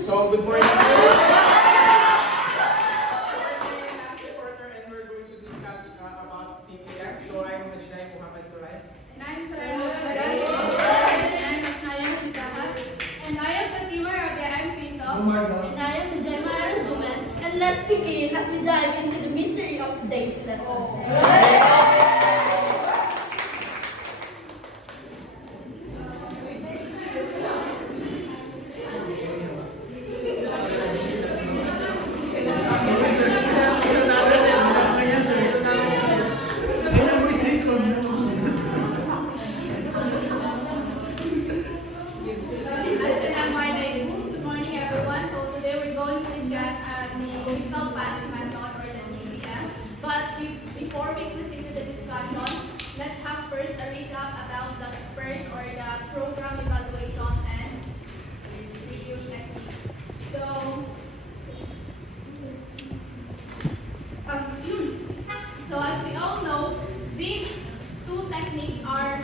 So, good morning. So I'm Majinay Muhammad Suray. And I'm Sarah Suray. And I'm Asnaya Sitaha. And I am Fatima Rabia M. Pinto. And I am Jaima Arazuman. And let's begin as we dive into the mystery of today's lesson. Good morning, everyone. So today we're going to discuss the critical path method or the CPM. But before we proceed to the discussion, let's have first a recap about the PERT or the program evaluation and review technique. So, so as we all know, these two techniques are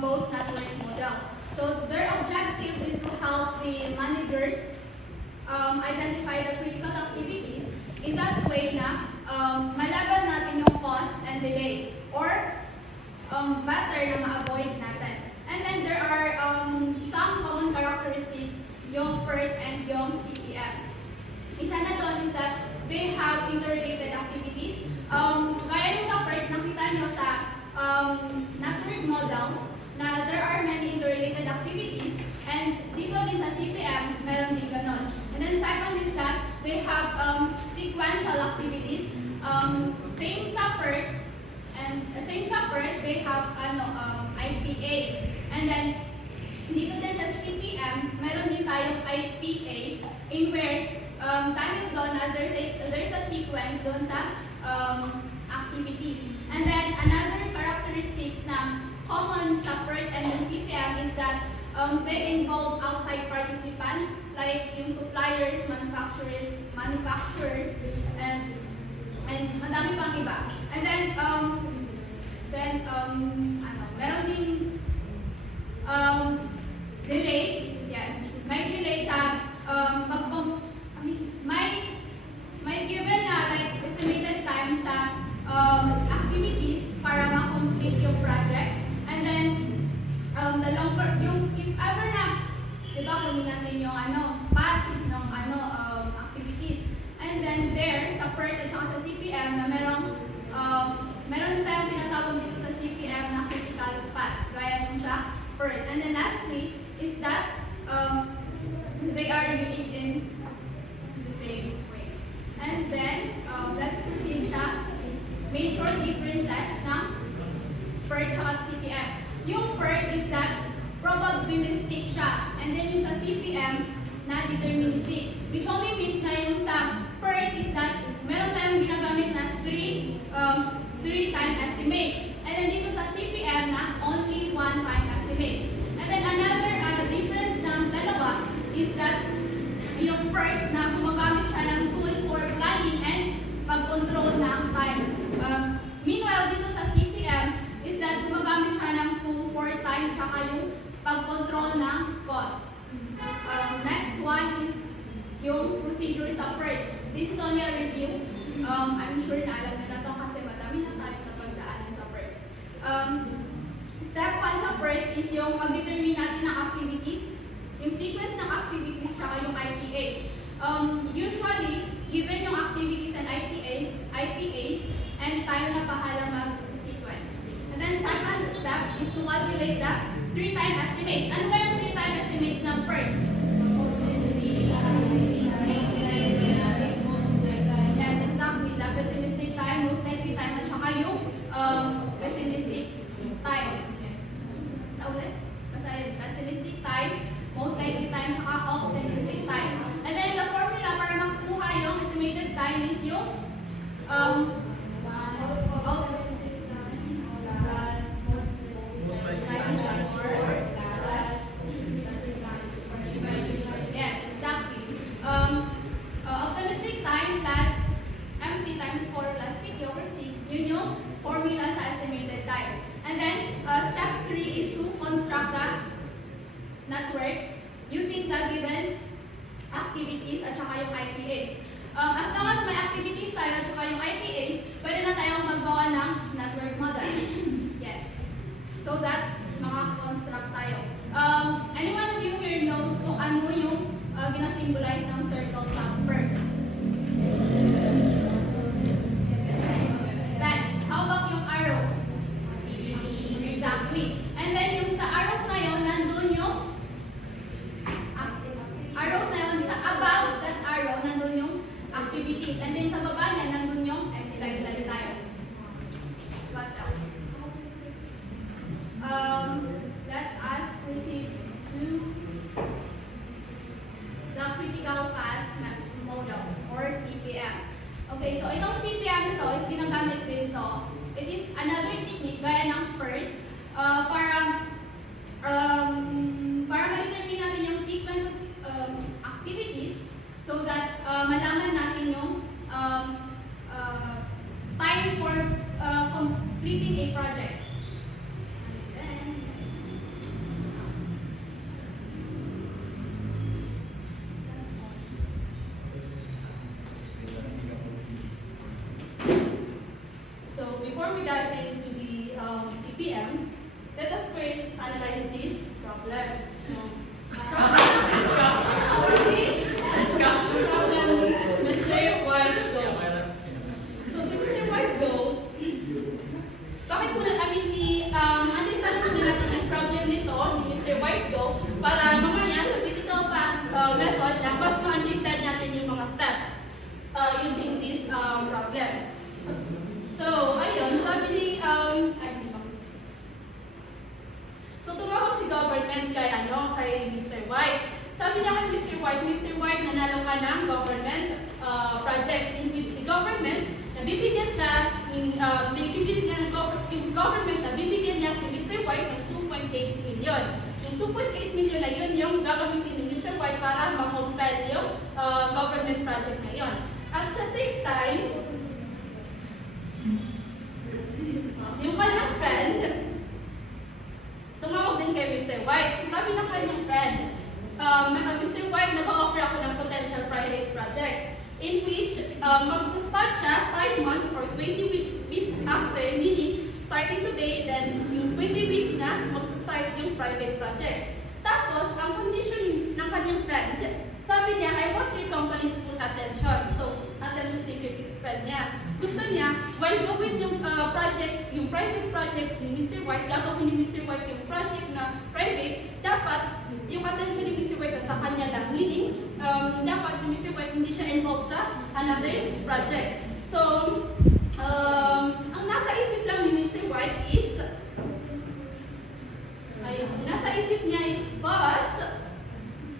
both network model. So their objective is to help the managers identify the critical activities in that way na malaban natin yung cost and delay or better na ma-avoid natin. And then there are some common characteristics yung PERT and yung CPM. Isa na doon is that they have interrelated activities. Gaya nung sa PERT, nakita nyo sa network models na there are many interrelated activities, and dito din sa CPM, meron din ganon. And then second is that they have sequential activities. Same sa PERT, they have IPA. And then dito din sa CPM, meron din tayong IPA in where tayo doon na there's a sequence doon sa activities. And then another characteristics na common sa PERT and CPM is that they involve outside participants like yung suppliers, manufacturers, and madami pang iba. And then meron din delay. Yes, may delay sa may given na like estimated time sa activities para ma-complete yung project. And then the longer yung if ever na, 'di ba, kunin natin yung path ng activities. And then there sa PERT at saka sa CPM na meron din tayong tinatawag dito sa CPM na critical path gaya nung sa PERT. And then lastly is that they are unique in the same way. And then let's proceed sa major differences ng PERT at CPM. Yung PERT is that probabilistic siya. And then yung sa CPM na deterministic. Which only means na yung sa PERT is that meron tayong ginagamit na 3 time estimate. And then dito sa CPM na only 1 time estimate. And then another difference ng dalawa is that yung PERT na gumagamit siya ng tool for planning and pag-control ng time. Meanwhile, dito sa CPM is that gumagamit siya ng tool for time tsaka yung pag-control ng cost. Next one is yung procedure sa PERT. This is only a review. I'm sure na alam nila to kasi madami na tayong napagdaanan sa PERT. Step 1 sa PERT is yung pag-determine natin ng activities, yung sequence ng activities tsaka yung IPAs. Usually, given yung activities and IPAs, and tayo na bahala mag-sequence. And then second step is to calculate the 3-time estimates. Ano ba yung 3-time estimates ng PERT? Yes, exactly. The pessimistic time, most likely time, at saka yung pessimistic time. Sa ulit? Basta yung pessimistic time, most likely time, saka optimistic time. And then the formula para makuha yung estimated time is yung yes, exactly. Optimistic time plus empty times 4 plus 50 over 6. Yun yung formula sa network using the given activities at saka yung IPAs. As long as may activities tayo at saka yung IPAs, pwede na tayong maggawa ng network model. Yes. So that makakonstruct tayo. Anyone of you here knows kung ano yung ginasimbolize ng circle sa PERT? Bands. How about yung arrows? Exactly. And then yung sa arrows na yun, nandun yung arrows na yun, sa above that arrow, nandun yung activities. And then sa baba niya, nandun yung expected time. What else? Let us proceed to the critical path model or CPM. Okay, so itong CPM ito is ginagamit din to. It is another technique gaya ng PERT para ma-determine natin yung sequence of activities so that malaman natin yung time for completing a project. So before we dive into the CPM, let us first analyze this problem. Problem ni Mr. White Go. So si Mr. White Go, bakit muna understand muna natin yung problem nito ni Mr. White Go para mamaya sa critical path method na mas ma-understand natin yung mga steps using this problem. So, ayun, sabi ni, so tumawag si government kay Mr. White. Sabi niya kay Mr. White, nanalo ka ng government project in which si government, nabibigyan siya, yung government, nabibigyan niya si Mr. White ng 2.8 million. Yung 2.8 million na yun, yung gagamitin ni Mr. White para ma-compel yung government project na yun. At the same time, yung kanyang friend, tumawag din kay Mr. White. Sabi ng kanyang friend, Mr. White, nag-offer ako ng potential private project in which mag-start siya 5 months or 20 weeks after, meaning starting today, then yung 20 weeks na, mag-start yung private project. Tapos, ang condition ng kanyang friend, sabi niya, I want your company's full attention. So, attention seeker si friend niya. Gusto niya, while gawin yung project, yung private project ni Mr. White, gagawin ni Mr. White yung project na private, dapat yung attention ni Mr. White sa kanya lang. Meaning, dapat si Mr. White hindi siya involved sa another project. So, ang nasa isip lang ni Mr. White is, nasa isip niya is, but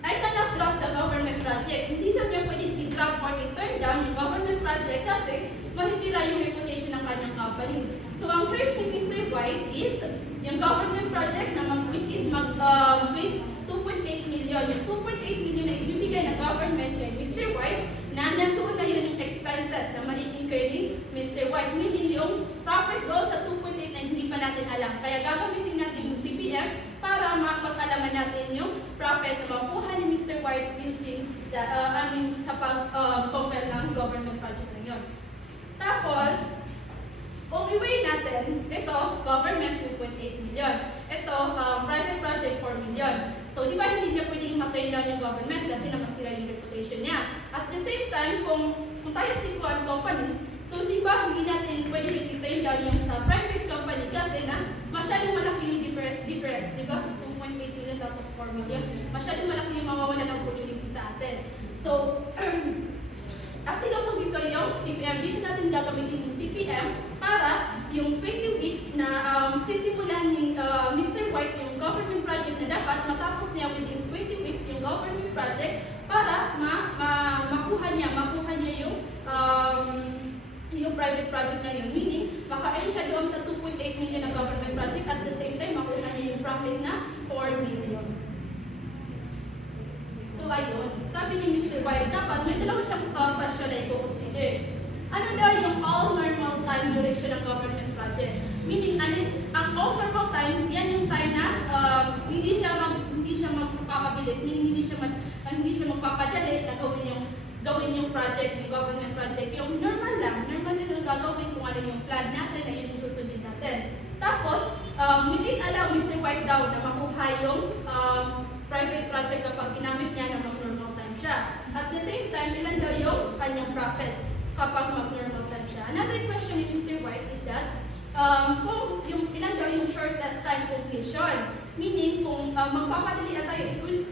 I cannot drop the government project. Hindi na niya pwedeng i-drop or i-turn down yung government project kasi mahisira yung reputation ng kanyang company. So, ang choice ni Mr. White is yung government project naman which is with 2.8 million. Yung 2.8 million na ibibigay ng government kay Mr. White na nandoon na yun yung expenses na ma-incur ni Mr. White. Meaning yung profit goes sa 2.8 na hindi pa natin alam. Kaya gagamitin natin yung CPM para mapag-alaman natin yung profit na makuha ni Mr. White using the, sa pag-compare ng government project na yun. Tapos, kung i-weigh natin, ito, government 2.8 million. Ito, private project 4 million. So, di ba hindi niya pwedeng ma-turn down yung government kasi nakasira yung reputation niya. At the same time, kung tayo si one company, so di ba hindi natin pwedeng i-turn down yung sa private company kasi na masyadong malaki yung difference, di ba? 2.8 million tapos 4 million. Masyadong malaki yung mawawala ng opportunity sa atin. So, applicable dito yung CPM. Dito natin gagamitin yung CPM para yung 20 weeks na sisimulan ni Mr. White yung government project na dapat matapos niya within 20 weeks yung government project para makuha niya yung private project na yun. Meaning, maka-earn siya doon sa 2.8 million na government project at the same time makuha niya yung profit na 4 million. So, ayun. Sabi ni Mr. White, dapat may dalawa siyang question na i-consider. Ano daw yung all normal time duration ng government project? Meaning, ang all normal time, yan yung time na hindi siya magpapagawa mapabilis, hindi siya magpapadali na gawin yung project, yung government project. Yung normal lang gagawin kung ano yung plan natin, na yun yung susundin natin. Tapos, we did allow Mr. White daw na makuha yung private project kapag ginamit niya na mag-normal time siya. At the same time, ilan daw yung kanyang profit kapag mag-normal time siya. Another question ni Mr. White is that, kung yung ilan daw yung shortest time completion. Meaning, kung magpapadali tayo,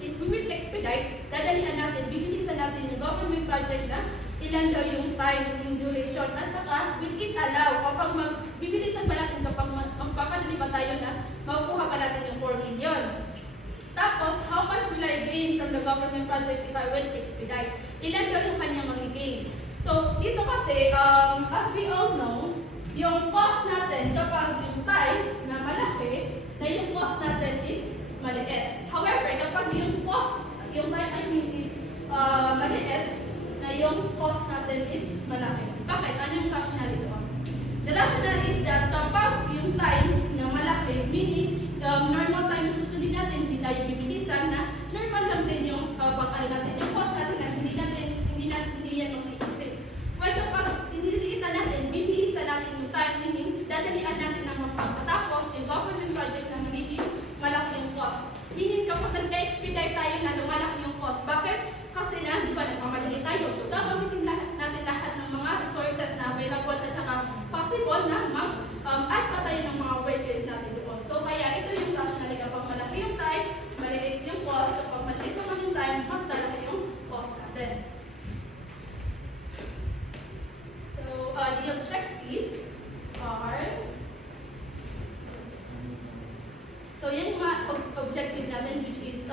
if we will expedite, dadalian natin, bibilisan natin yung government project na ilan daw yung time, yung duration, at saka will it allow, kapag bibilisan pa natin, kapag magpapadali pa tayo na, makukuha pa natin yung 4 million. Tapos, how much will I gain from the government project if I will expedite? Ilan daw yung kanyang mag-gain? So, dito kasi, as we all know, yung cost natin kapag yung time na malaki, na yung cost natin is maliit. However, kapag yung time is maliit, na yung cost natin is malaki. Bakit? Ano yung rationale ito? The rationale is that kapag yung time na malaki, meaning normal time na susundin natin, hindi tayo bibilisan na normal lang din yung pag-ano natin yung cost natin na hindi yan mag-increase. While kapag nililiitan natin, bibilisan natin yung time, meaning dadalian natin ang magpapatapos yung government project na magiging malaki yung cost. Meaning kapag nag-expedite tayo na lumalaki yung cost. Bakit? Kasi na, di ba, nagmamadali tayo. So, gagamitin natin lahat ng mga resources na available at saka possible na mag-add pa tayo ng mga workers natin doon. So, kaya ito yung rationale kapag malaki yung time, maliit yung cost. Kapag maliit naman yung time, mas malaki yung cost natin. So, the objectives are, so yan yung mga objective natin, which is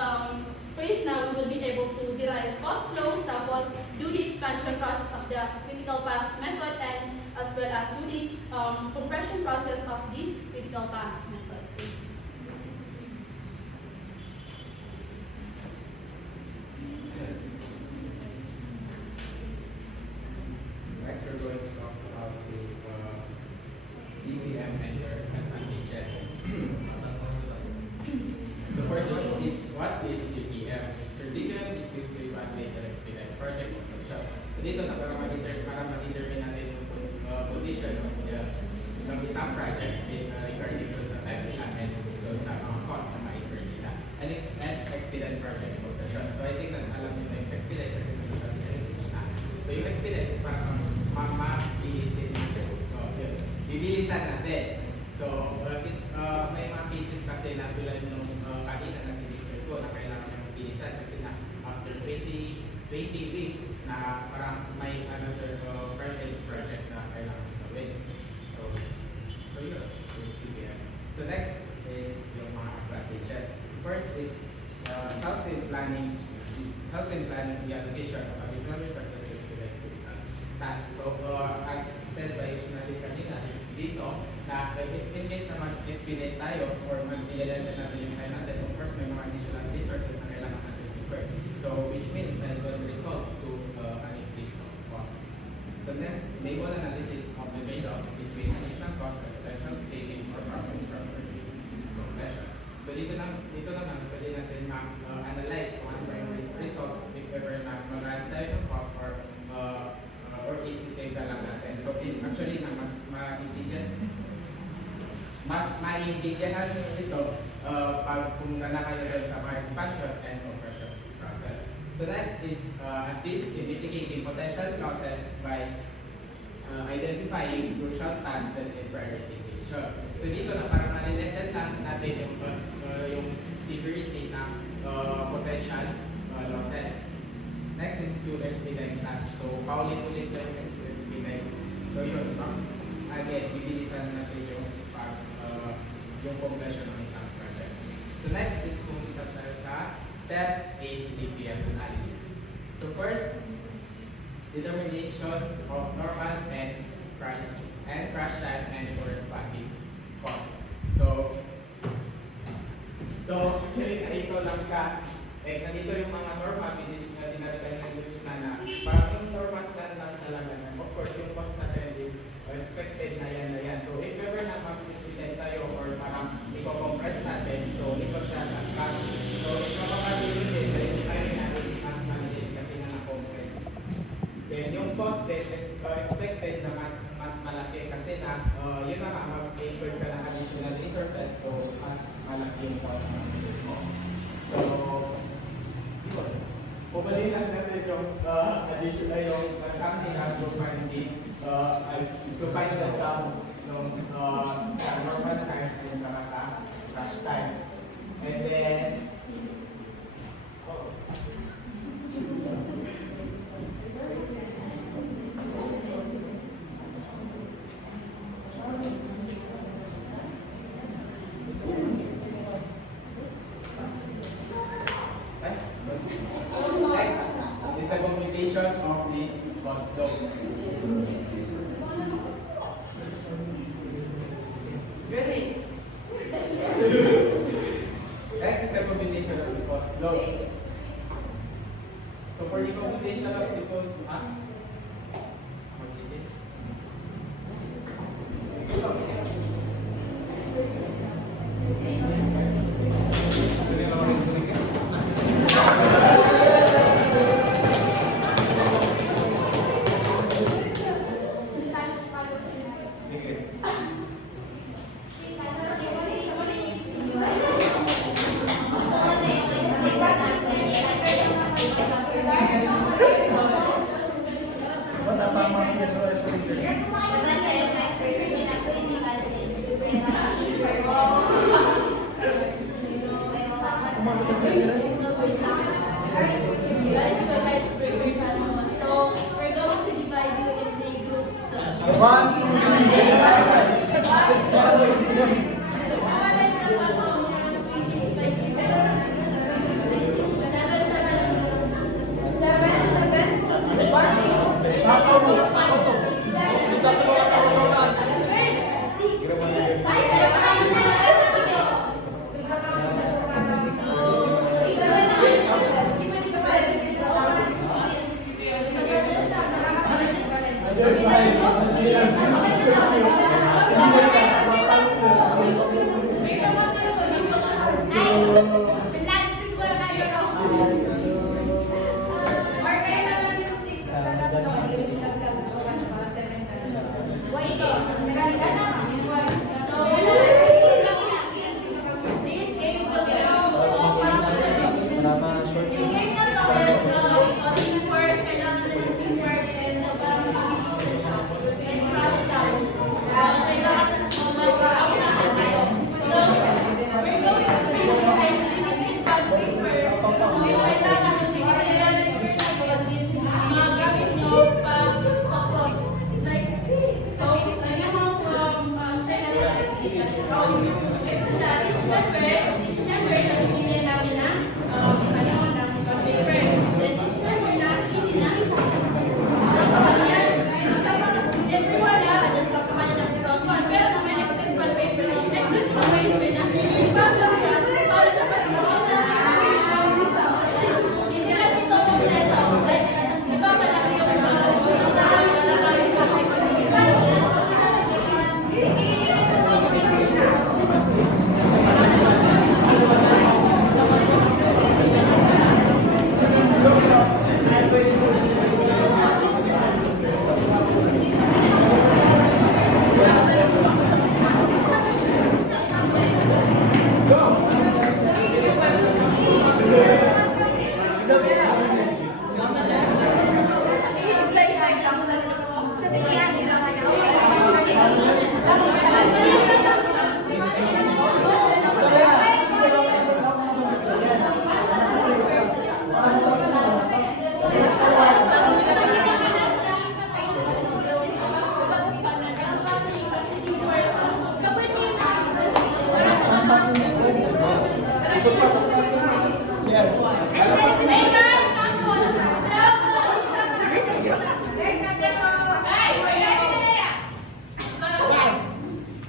first now we will be able to derive cost flows, tapos do the expansion process of the critical path method, and as well as do the compression process of the critical path method. Next, we're going to talk about the CPM and their advantages. So first one is, what is CPM? So CPM is used to evaluate the expedite project or workshop. So dito na para ma-determine natin yung condition ng isang project regarding to sa timeline and so sa mga cost na ma-incur nila. And expedite project or workshop. So I think that alam niyo na yung expedite kasi nag-sabi na. So yung expedite is parang mabilisin natin. So yun, bibilisan natin. So since may mga cases kasi na tulad nung kanina na si Mr. Go na kailangan niya mabilisan kasi na after 20 weeks na parang may another permanent project na kailangan gawin. So yun, yung CPM. So next is yung mga advantages. So first is helps in planning the allocation of additional resources to expedite tasks. So as said by Ishnali kanina dito, na if in case na mag-expedite tayo or mag-realize natin yung time natin, of course may mga additional resources na kailangan natin incur. So which means that it will result to an increase of cost. So next, label analysis of the trade-off between additional cost and potential saving or profits from compression. So dito naman pwede natin ma-analyze kung ano ba yung result if ever na mag-add tayo ng cost or isi-save na lang natin. So actually na mas maintindihan natin dito pag pumunta na kayo doon sa mga expansion and compression process. So next is assist in mitigating potential losses by identifying crucial tasks and prioritization. So dito na parang ma-lessen lang natin yung severity ng potential losses. Next is to expedite tasks. So paulit-ulit na yung expedite. So yun, again, bibilisan natin yung compression ng isang project. So next is pumunta tayo sa steps in CPM analysis. So first, determination of normal and crash time and corresponding cost. So actually, nandito lang nandito yung mga normal, which is sinabi tayo na parang yung normal lang talaga. Of course, yung cost natin is expected na yan. So if ever na mag-expedite tayo or parang i-compress natin, so ito siya sa cash. So ipapapagin din costed, expected na mas malaki kasi yun na nga, mag-incur ka ng additional resources, so mas malaki yung cost mo. So, yun. Pumali lang natin yung additional, yung something as to find to find the sum ng normal time at saka sa rush time. And then, next is the computation of the cost loads. Next is the computation of the cost loads. So for the computation of the cost,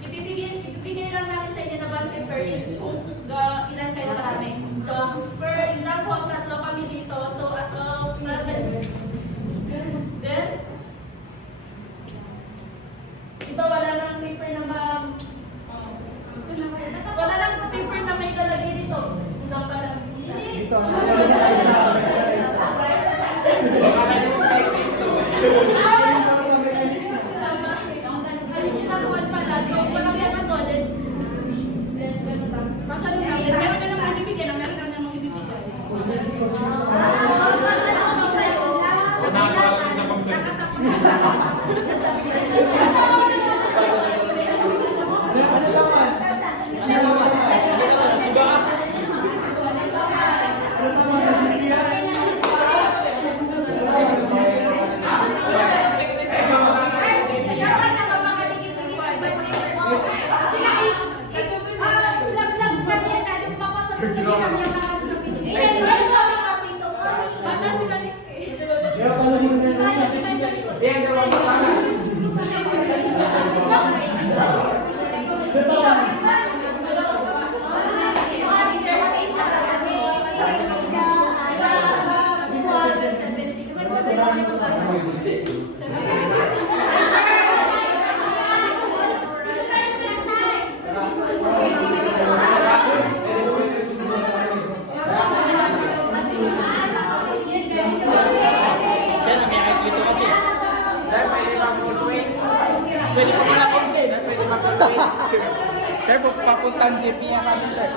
Ibibigay lang namin sa inyo na bond paper is ilan kayo karami. So, for example, tatlo kami dito. So, then, diba wala nang paper na wala nang paper na may lalagay dito. Lang pala. Hindi. papuntang JP kami sir.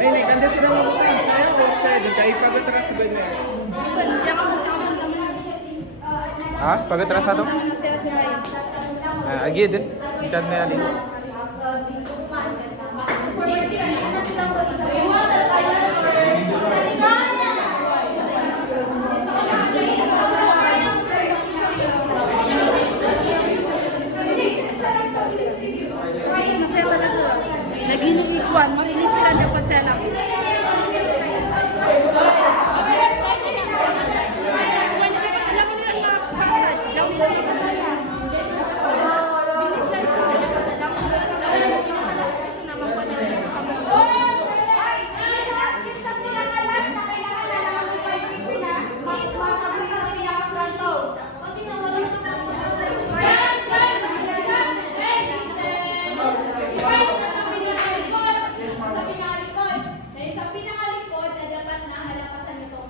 Ay, naikanda sila ng mga kayo. Sayang ko, sir. Dahil pagkatras sa banyo. Ha? Pagkatrasado? Agad din. Ikan na yan. Masaya talaga. Naginigikuan, marilis sila dapat sila. Alam mo nila mga kapasad, lang nila yung kasaya.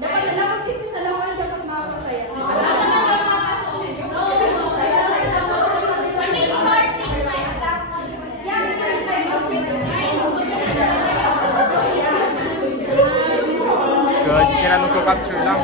Dapat nalaman dito sa lawan dapat makakasaya. So, di sila nagko-capture lang.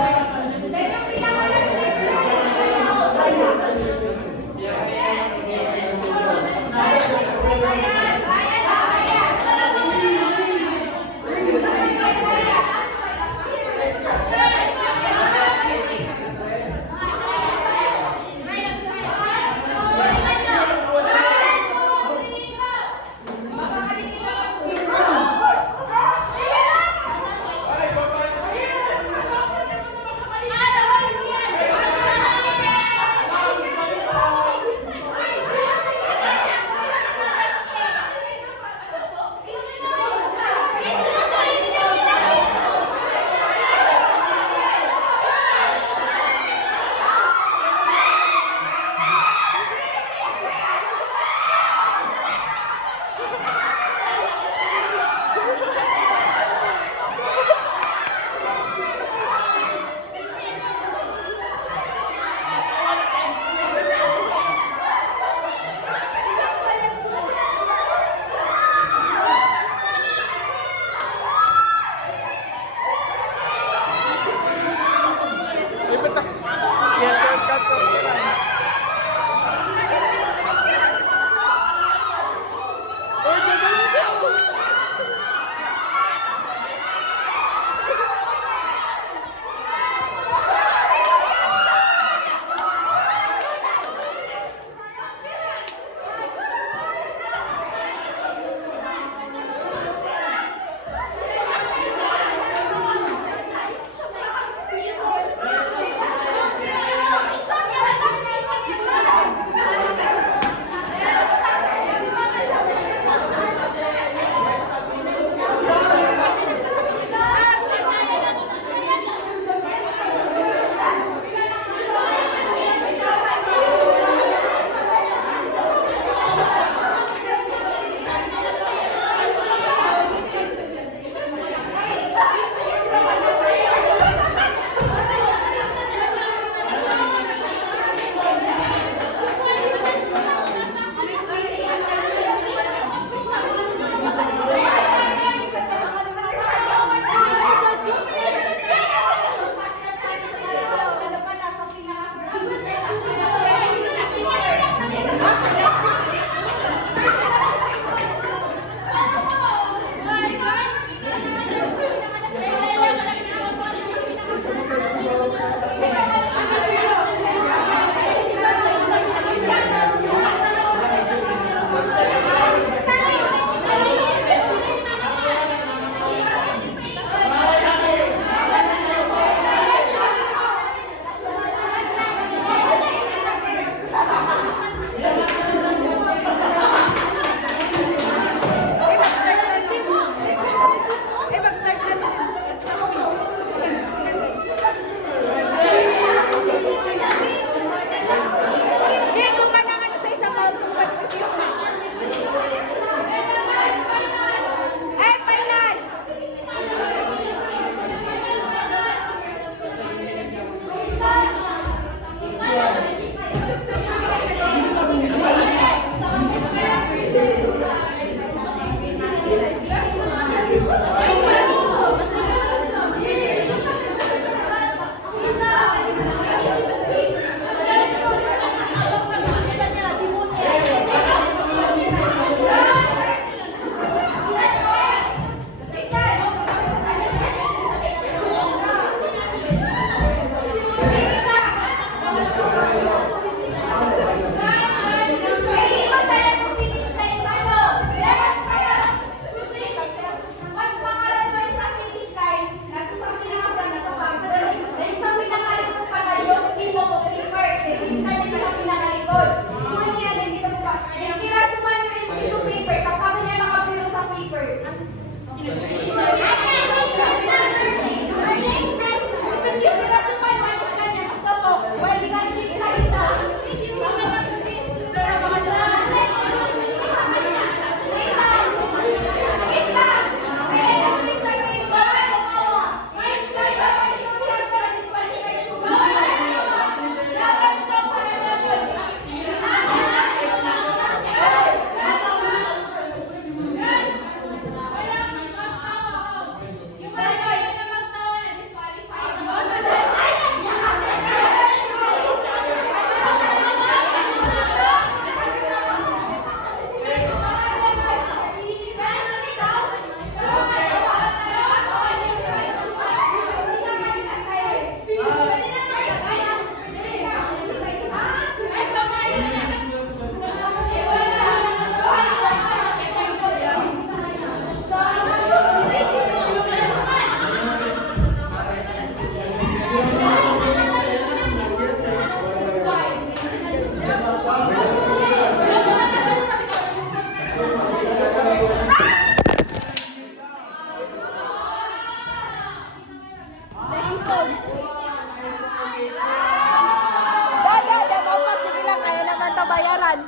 babayaran.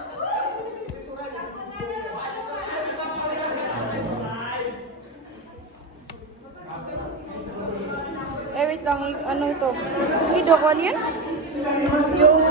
Wait lang, ano to? Video call yun? Yung